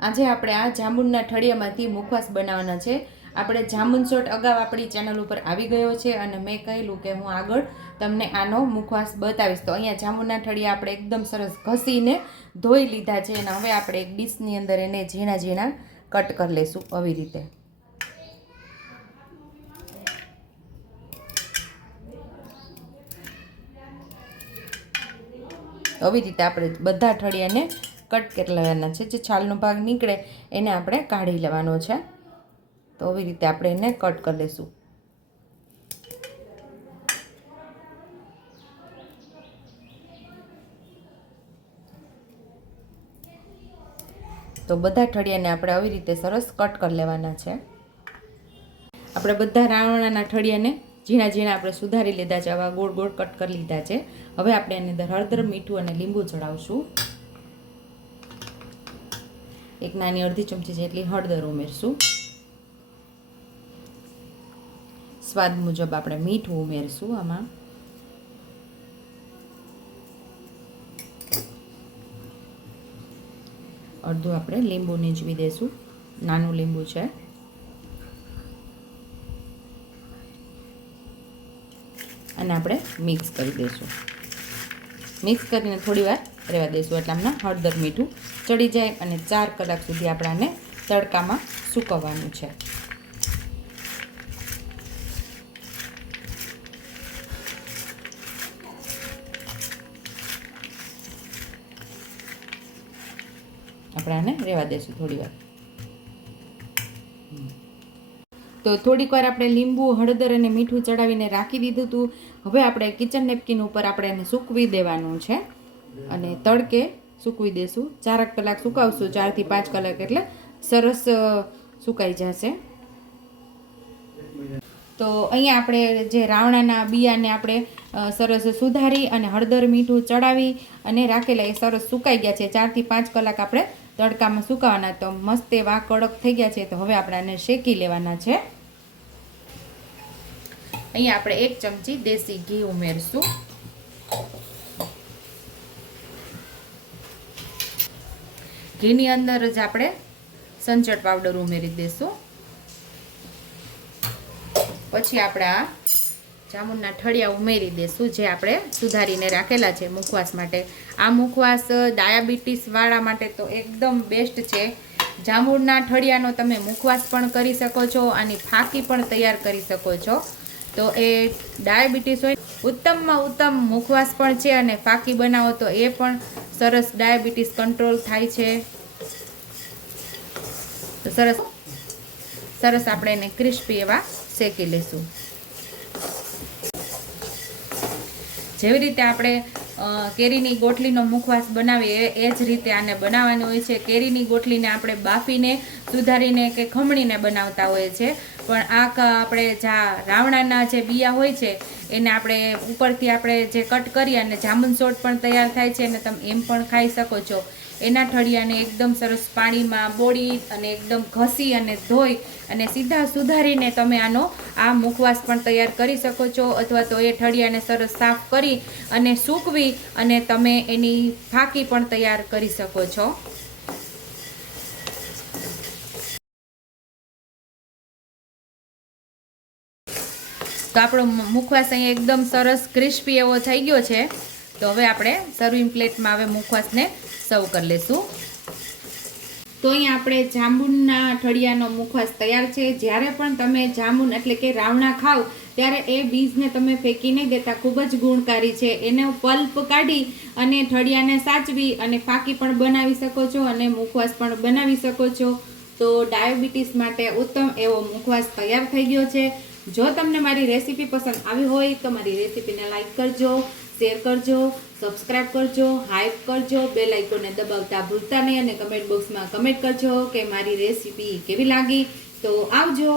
આજે આપણે આ જાંબુના ઠળિયામાંથી મુખવાસ બનાવવાના છે। આપણે જાંબુન શોટ અગાઉ આપણી ચેનલ ઉપર આવી ગયો છે અને મેં કહેલું કે હું આગળ તમને આનો મુખવાસ બતાવીશ। તો અહીંયા જાંબુના ઠળિયા આપણે એકદમ સરસ ઘસીને ધોઈ લીધા છે અને હવે આપણે એક ડીશની અંદર એને ઝીણા ઝીણા કટ કરી લઈશું આવી રીતે। આવી રીતે આપણે બધા ઠળિયાને કટ કરી લેવાના છે। જે છાલનો ભાગ નીકળે એને આપણે કાઢી લેવાનો છે। તો આવી રીતે આપણે એને કટ કરી લઈશું। તો બધા ઠળિયાને આપણે આવી રીતે સરસ કટ કરી લેવાના છે। આપણે બધા રાવણાના ઠળિયાને ઝીણા ઝીણા આપણે સુધારી લીધા છે, આવા ગોળ ગોળ કટ કરી લીધા છે। હવે આપણે એની અંદર હળદર, મીઠું અને લીંબુ ચડાવશું। એક નાની અડધી ચમચી જેટલી હળદર ઉમેરશું। સ્વાદ મુજબ આપણે મીઠું ઉમેરશું। આમાં અડધું આપણે લીંબુ નીચવી દઈશું, નાનું લીંબુ છે। અને આપણે મિક્સ કરી દઈશું। મિક્સ કરીને થોડી વાર રહેવા દઈશું એટલે આમને હળદર મીઠું ચડી જાય અને 4 કલાક સુધી આપણે આને તડકામાં સૂકવવાનું છે। આપણે આને રહેવા દઈશું થોડી વાર। તો થોડીક વાર આપણે લીંબુ, હળદર અને મીઠું ચડાવીને રાખી દીધું હતું। હવે આપણે કિચન નેપકિન ઉપર આપણે એને સૂકવી દેવાનું છે અને તડકે સૂકવી દેશું। 4 કલાક સુકાવશું, 4 થી 5 કલાક એટલે સરસ સુકાઈ જશે। તો અહીંયા આપણે જે રાવણાના બિયાને આપણે સરસ સુધારી અને હળદર, મીઠું ચડાવી અને રાખેલા એ સરસ સુકાઈ ગયા છે। 4 થી 5 કલાક આપણે તડકામાં સુકાવવાના। તો મસ્ત એવા કડક થઈ ગયા છે। તો હવે આપણે આને શેકી લેવાના છે। અહીંયા આપણે 1 ચમચી દેશી ઘી ઉમેરશું। ઘીની અંદર જ આપણે સંચળ પાવડર ઉમેરી દઈશું। પછી આપણે આ જાંબુના ઠળિયા ઉમેરી દઈશું જે આપણે સુધારીને રાખેલા છે મુખવાસ માટે। આ મુખવાસ ડાયાબિટીસ વાળા માટે તો એકદમ બેસ્ટ છે। જાંબુના ઠળિયાનો તમે મુખવાસ પણ કરી શકો છો, આની ફાંકી પણ તૈયાર કરી શકો છો। તો એ ડાયાબિટીસ હોય ઉત્તમમાં ઉત્તમ મુખવાસ પણ છે અને ફાંકી બનાવો તો એ પણ સરસ ડાયાબિટીસ કંટ્રોલ થાય છે। તો સરસ આપણે એને ક્રિસ્પી એવા શેકી લઈશું। જેવી રીતે આપણે કેરીની ગોટલીનો મુખવાસ બનાવીએ એ જ રીતે આને બનાવવાનું હોય છે। કેરીની ગોટલીને આપણે બાફીને, સુધારીને કે ખમણીને બનાવતા હોઈએ છીએ, પણ આ આપણે રાવણાના જે બિયા હોય છે એને આપણે ઉપરથી આપણે જે કટ કરી અને જાંબુન શોટ પણ તૈયાર થાય છે અને તમે એમ પણ ખાઈ શકો છો। એના ઠળિયાને એકદમ સરસ પાણીમાં બોળી અને એકદમ ઘસી અને ધોઈ અને સીધા સુધારીને તમે આનો આ મુખવાસ પણ તૈયાર કરી શકો છો, અથવા તો એ ઠળિયાને સરસ સાફ કરી અને સૂકવી અને તમે એની ફાંકી પણ તૈયાર કરી શકો છો। તો આપણો મુખવાસ અહીંયા એકદમ સરસ ક્રિસ્પી એવો થઈ ગયો છે। તો હવે આપણે સર્વિંગ પ્લેટમાં હવે મુખવાસને સર્વ કરી લઈશું। તો અહીંયા આપણે જાંબુના ઠળિયાનો મુખવાસ તૈયાર છે। જ્યારે પણ તમે જાંબુન એટલે કે રાવણા ખાવ ત્યારે એ બીજને તમે ફેંકી નહીં દેતા, ખૂબ જ ગુણકારી છે। એનો પલ્પ કાઢી અને ઠળિયાને સાચવી અને ફાંકી પણ બનાવી શકો છો અને મુખવાસ પણ બનાવી શકો છો। તો ડાયાબિટીસ માટે ઉત્તમ એવો મુખવાસ તૈયાર થઈ ગયો છે। જો તમને મારી રેસીપી પસંદ આવી હોય તો મારી રેસીપીને લાઈક કરજો, શેર કરજો, સબસ્ક્રાઈબ કરજો, હાઈપ કરજો, બેલ આઇકોનને દબાવતા ભૂલતા નહીં અને કમેન્ટ બોક્સમાં કમેન્ટ કરજો કે મારી રેસીપી કેવી લાગી। તો આવજો।